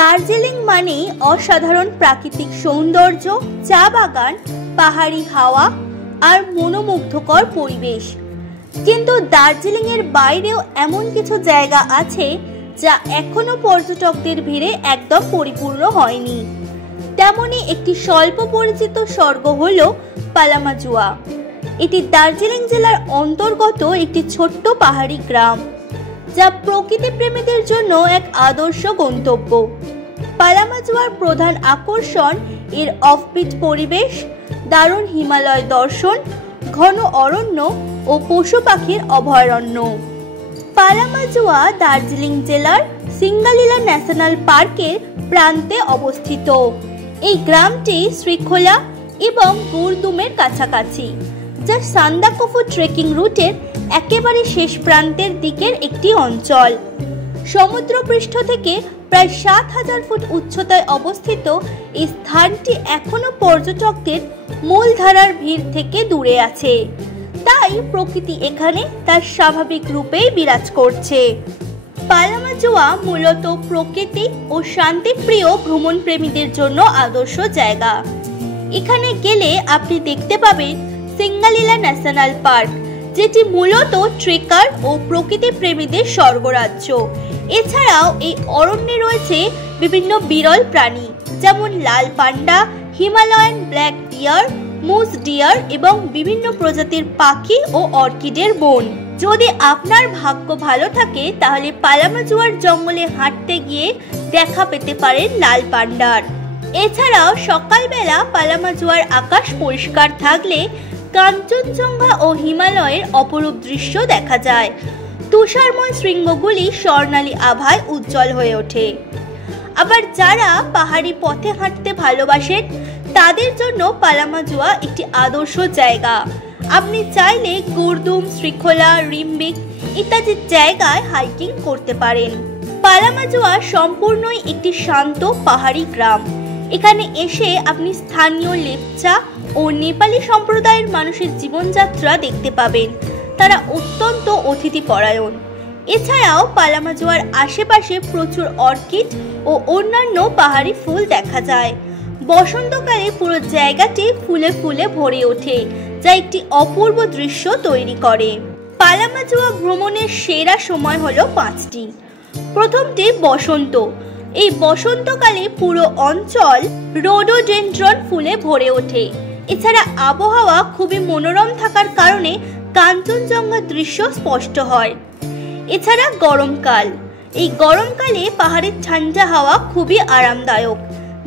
দার্জিলিং মানেই অসাধারণ প্রাকৃতিক সৌন্দর্য, চা বাগান, পাহাড়ি হাওয়া আর মনোমুগ্ধকর পরিবেশ। কিন্তু দার্জিলিং এর বাইরেও এমন কিছু জায়গা আছে যা এখনো পর্যটকদের ভিড়ে একদম পরিপূর্ণ হয়নি। তেমনই একটি স্বল্প পরিচিত স্বর্গ হলো পালামাজুয়া। এটি দার্জিলিং জেলার অন্তর্গত একটি ছোট্ট পাহাড়ি গ্রাম, যা প্রকৃতি প্রেমীদের জন্য এক আদর্শ গন্তব্য। পালামাজুয়ার প্রধান আকর্ষণ এর অফবিট পরিবেশ, দারুণ হিমালয় দর্শন, ঘন অরণ্য ও পশু পাখির অভয়ারণ্য। পালামাজুয়া দার্জিলিং জেলার সিঙ্গালিলা ন্যাশনাল পার্কের প্রান্তে অবস্থিত। এই গ্রামটি শ্রীখোলা এবং গুরদুমের কাছাকাছি, যা সান্দাকফু ট্রেকিং রুটের একেবারে শেষ প্রান্তের দিকের একটি অঞ্চল। সমুদ্রপৃষ্ঠ থেকে প্রায় ৭,০০০ ফুট উচ্চতায় অবস্থিত এই স্থানটি এখনো পর্যটকদের মূলধারার ভিড় থেকে দূরে আছে, তাই প্রকৃতি এখানে তার স্বাভাবিক রূপেই বিরাজ করছে। পালামাজুয়া মূলত প্রকৃতি ও শান্তিপ্রিয় ভ্রমণ প্রেমীদের জন্য আদর্শ জায়গা। এখানে গেলে আপনি দেখতে পাবেন সিঙ্গালিলা ন্যাশনাল পার্ক, যেটি মূলত ট্রেকার ও প্রকৃতি প্রেমীদের স্বর্গরাজ্য। এছাড়াও এই অরণ্যে রয়েছে বিভিন্ন বিরল প্রাণী, যেমন লাল পান্ডা, হিমালয়ান ব্ল্যাক ডিয়ার, মুস ডিয়ার এবং বিভিন্ন প্রজাতির পাখি ও অর্কিডের বন। যদি আপনার ভাগ্য ভালো থাকে তাহলে পালামাজুয়ার জঙ্গলে হাঁটতে গিয়ে দেখা পেতে পারেন লাল পান্ডার। এছাড়াও সকালবেলা পালামাজুয়ার আকাশ পরিষ্কার থাকলে কাঞ্চনজঙ্ঘা ও হিমালয়ের অপরূপ দৃশ্য দেখা যায়। তুষারময় শৃঙ্গগুলি স্বর্ণালী আভায় উজ্জ্বল হয়ে ওঠে। আবার যারা পাহাড়ি পথে হাঁটতে ভালোবাসেন তাদের জন্য পালামাজুয়া একটি আদর্শ জায়গা। আপনি চাইলে গুরদুম, শ্রীখোলা, রিম্বিক ইত্যাদি জায়গায় হাইকিং করতে পারেন। পালামাজুয়া সম্পূর্ণই একটি শান্ত পাহাড়ি গ্রাম। এখানে এসে আপনি স্থানীয় লেপচা ও নেপালি সম্প্রদায়ের মানুষের জীবনযাত্রা দেখতে পাবেন। তারা অত্যন্ত অতিথিপরায়ণ। এছাড়াও পালামাজুয়ার আশেপাশে প্রচুর অর্কিড ও অন্যান্য পাহাড়ি ফুল দেখা যায়। বসন্তকালে পুরো জায়গাটি ফুলে ফুলে ভরে ওঠে, যা একটি অপূর্ব দৃশ্য তৈরি করে। পালামাজুয়া ভ্রমণের সেরা সময় হলো 5টি। প্রথমটি বসন্ত। এই বসন্তকালে পুরো অঞ্চল রোডোডেনড্রন ফুলে ভরে ওঠে। এছাড়া আবহাওয়া খুবই মনোরম থাকার কারণে কাঞ্চনজঙ্ঘা দৃশ্য স্পষ্ট হয়। এছাড়া গরমকাল। এই গরমকালে পাহাড়ের ঠান্ডা হাওয়া খুবই আরামদায়ক।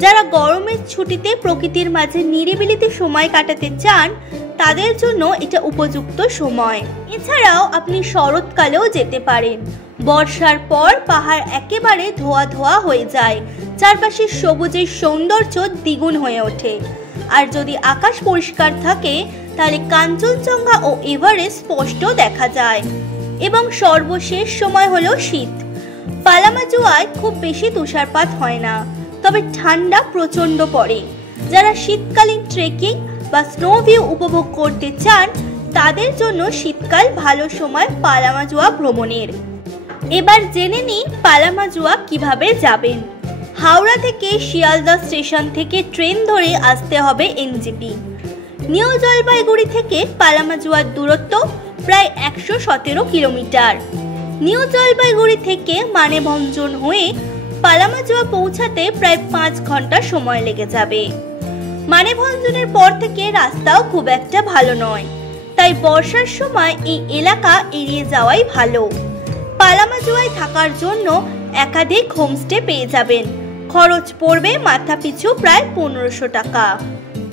যারা গরমের ছুটিতে প্রকৃতির মাঝে নিরিবিলিতে সময় কাটাতে চান তাদের জন্য এটা উপযুক্ত সময়। এছাড়াও আপনি শরৎকালেও যেতে পারেন। বর্ষার পর পাহাড় একেবারে ধোয়া ধোয়া হয়ে যায়, চারপাশে সবুজের সৌন্দর্য দ্বিগুণ হয়ে ওঠে। আর যদি আকাশ পরিষ্কার থাকে তাহলে কাঞ্চনজঙ্ঘা ও এভারেস্ট স্পষ্ট দেখা যায়। এবং সর্বশেষ সময় হলো শীত। পালামাজুয়ায় খুব বেশি তুষারপাত হয় না, তবে ঠান্ডা প্রচন্ড পড়ে। যারা শীতকালীন ট্রেকিং বা স্নো ভিউ উপভোগ করতে চান তাদের জন্য শীতকাল ভালো সময় পালামাজুয়া ভ্রমণের। এবার জেনে নিই পালামাজুয়া কিভাবে যাবেন। হাওড়া থেকে শিয়ালদা স্টেশন থেকে ট্রেন ধরে আসতে হবে এনজেপি। নিউ জলপাইগুড়ি থেকে পালামাজুয়ার দূরত্ব প্রায় 117 কিলোমিটার। নিউ জলপাইগুড়ি থেকে মানেভঞ্জন হয়ে পালামাজুয়া পৌঁছাতে প্রায় 5 ঘন্টা সময় লেগে যাবে। মানেভঞ্জনের পর থেকে রাস্তাও খুব একটা ভালো নয়, তাই বর্ষার সময় এই এলাকা এড়িয়ে যাওয়াই ভালো। পালামাজুয়ায় থাকার জন্য একাধিক হোমস্টে পেয়ে যাবেন। খরচ পড়বে মাথা পিছু প্রায় 1500 টাকা।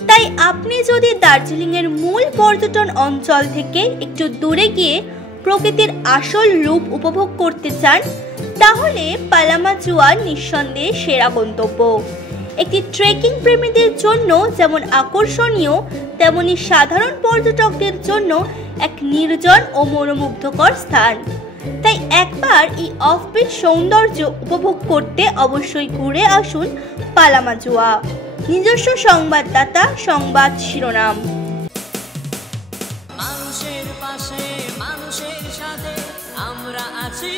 তাই আপনি যদি দার্জিলিং এর মূল পর্যটন অঞ্চল থেকে একটু দূরে গিয়ে প্রকৃতির আসল রূপ উপভোগ করতে চান তাহলে পালামাজুয়া নিঃসন্দেহে সেরা গন্তব্য। একটি ট্রেকিং প্রেমীদের জন্য যেমন আকর্ষণীয়, তেমনি সাধারণ পর্যটকদের জন্য এক নির্জন ও মনোমুগ্ধকর স্থান। তাই একবার এই অফবিট সৌন্দর্য উপভোগ করতে অবশ্যই ঘুরে আসুন পালামাজুয়া। নিজস্ব সংবাদদাতা, সংবাদ শিরোনাম। মানুষের পাশে, মানুষের সাথে আমরা আছি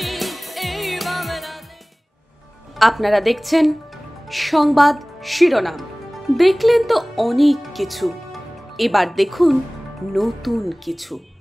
এই বাংলাতে। আপনারা দেখছেন সংবাদ শিরোনাম। দেখলেন তো অনেক কিছু, এবার দেখুন নতুন কিছু।